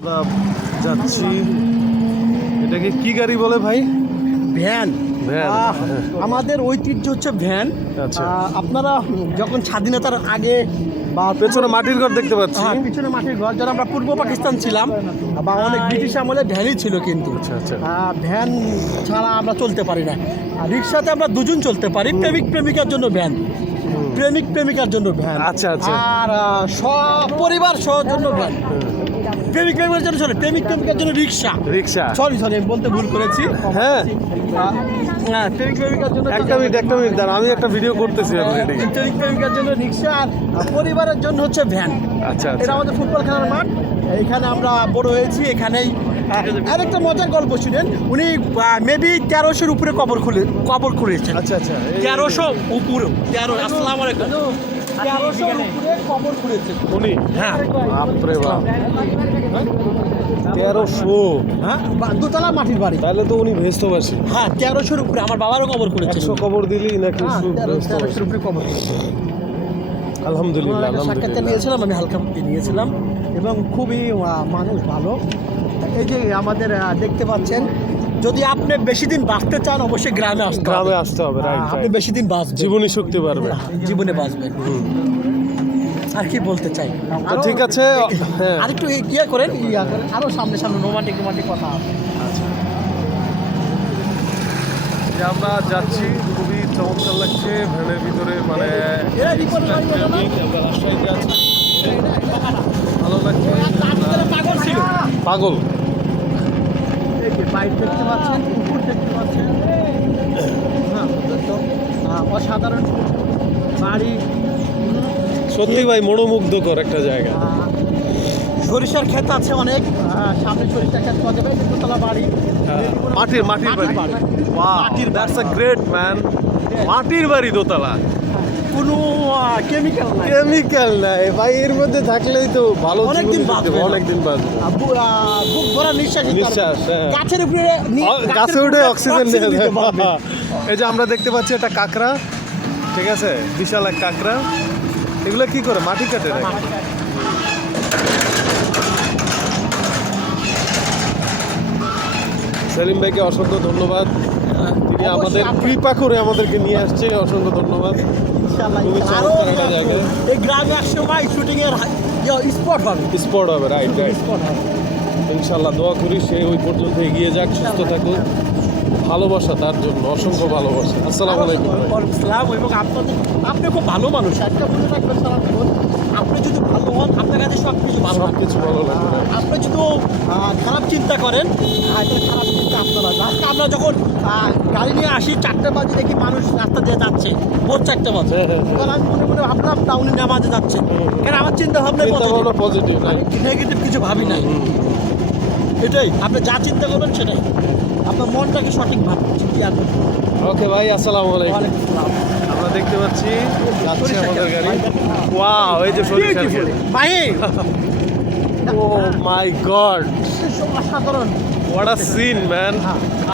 আমরা যাচ্ছি, এটাকে কি গাড়ি বলে ভাই? ভ্যান। ভ্যান। আমাদের ঐতিহ্য হচ্ছে ভ্যান। আচ্ছা। আপনারা যখন স্বাধীনতার আগে বা পেছনে মাটির ঘর দেখতে পাচ্ছি। পিছনে মাটির ঘর, যারা আমরা পূর্ব পাকিস্তান ছিলাম বা অনেক ব্রিটিশ আমলে ভ্যানই ছিল, কিন্তু আচ্ছা, আচ্ছা। ভ্যান ছাড়া আমরা চলতে পারি না। আর রিক্সাতে আমরা দুজন চলতে পারি, প্রেমিক প্রেমিকার জন্য ভ্যান, প্রেমিক প্রেমিকার জন্য ভ্যান। আচ্ছা, আচ্ছা। আর পরিবার সহ জন্য ভ্যান। প্রেমিক প্রেমিকার জন্য চলে, প্রেমিক প্রেমিকার জন্য রিক্সা। রিক্সা। সরি আমি বলতে ভুল করেছি। হ্যাঁ, প্রেমিক প্রেমিকার জন্য একটা মিনিট দাঁড়ান, আমি একটা ভিডিও করতেছি অলরেডি। প্রেমিক প্রেমিকার জন্য রিক্সা, আর পরিবারের জন্য হচ্ছে ভ্যান। আচ্ছা, এটা আচ্ছা। আমাদের ফুটবল খেলার মাঠ, এখানে আমরা বড় হয়েছি। এখানেই আরেকটা মজার গল্প শুনেন, উনি মেবি 1300-র উপরে কবর খুঁড়েছেন। আচ্ছা, আচ্ছা। 1300 উপরে, 13। আসসালামু আলাইকুম। 1300-র উপরে কবর খুঁড়েছেন উনি? হ্যাঁ। বাপরে বাপ, 1300। হ্যাঁ, দোতলা মাটির বাড়ি। তাহলে তো উনি ভেস্তবাসী। হ্যাঁ, 1300-র উপরে। আমার বাবারও কবর খুঁড়েছেন। 100 কবর দিলি নাকি? 1300-র উপরে কবর। আলহামদুলিল্লাহ, সাক্ষাৎকার আলহামদুলিল্লাহ। নিয়েছিলাম, আমি হালকা নিয়েছিলাম, এবং খুবই মানুষ ভালো। এই যে আমাদের দেখতে পাচ্ছেন, যদি আপনি বেশি দিন বাঁচতে চান অবশ্যই গ্রামে আসতে হবে। গ্রামে আসতে হবে, রাইট। আপনি বেশি দিন বাঁচবেন, জীবনী শক্তি বাড়বে। জীবনে বাঁচবেন। আর কি বলতে চাই, তো ঠিক আছে, হ্যাঁ। আরেকটু ইয়ে করেন, আরো সামনে রোমান্টিক কথা আছে। যে আমরা যাচ্ছি, খুবই চমৎকার লাগছে ভ্যানের ভিতরে, মানে এরা রিপোর্ট রাজশাহীতে আছি, ভালো লাগছে। পাগল ছিল। পাগল। এই যে বাইক দেখতে পাচ্ছেন, কুকুর দেখতে পাচ্ছেন। অসাধারণ বাড়ি। সত্যি ভাই মনোমুগ্ধকর একটা জায়গা। সরিষার ক্ষেত আছে অনেক, সামনে সরিষার ক্ষেত পাওয়া যাবে। দোতলা বাড়ি, মাটির বাড়ি। That's a great man. মাটির বাড়ি, দোতলা, কোনো কেমিক্যাল নাই ভাই। এর মধ্যে থাকলেই তো ভালো, অনেকদিন বাঁচবে। অনেকদিন বাঁচবে। বুক ভরা নিঃশ্বাস, হ্যাঁ। গাছের উপরে গাছে উঠে অক্সিজেন নিয়ে দিতে পারবে। এই যে আমরা দেখতে পাচ্ছি একটা কাঁকড়া, ঠিক আছে, বিশাল এক কাঁকড়া। এগুলো কি করে? মাটি কাটে নাকি? সেলিম ভাইকে অসংখ্য ধন্যবাদ, তিনি আমাদের কৃপা করে আমাদেরকে নিয়ে আসছে। অসংখ্য ধন্যবাদ। খুবই চমৎকার একটা জায়গা। এই গ্রামে এক সময় শুটিং এর স্পট হবে, রাইট। ইনশাল্লাহ দোয়া করি সে ওই পর্যন্ত এগিয়ে যাক, সুস্থ থাকুক। ভালোবাসা তার জন্য, অসংখ্য ভালোবাসা। আসসালামু আলাইকুম। ইসলাম। এবং আপনি খুব ভালো মানুষ। একটা মনে রাখবেন, আপনি যদি ভালো হন, আপনার কাছে সব কিছু ভালো লাগবে। আপনি যদি খারাপ চিন্তা করেন, তাহলে খারাপ চিন্তা আপনার লাগবে। আজকে আমরা যখন গাড়ি নিয়ে আসি, 4টা বাজে দেখি মানুষ রাস্তা দিয়ে যাচ্ছে, ভোর 4টা বাজে। এবার আমি মনে ভাবলাম টাউনে নামাজে যাচ্ছে, কারণ আমার চিন্তা ভাবনা পজিটিভ, নেগেটিভ কিছু ভাবি নাই। এটাই, আপনি যা চিন্তা করবেন সেটাই, আপনার মনটাকে সঠিক ভাববেন। ওকে ভাই, আসসালামু আলাইকুম। আমরা দেখতে পাচ্ছি যাচ্ছে আমাদের গাড়ি। ওয়াও, এই যে সরিষার ক্ষেত ভাই। ও মাই গড, অসাধারণ। What a scene man.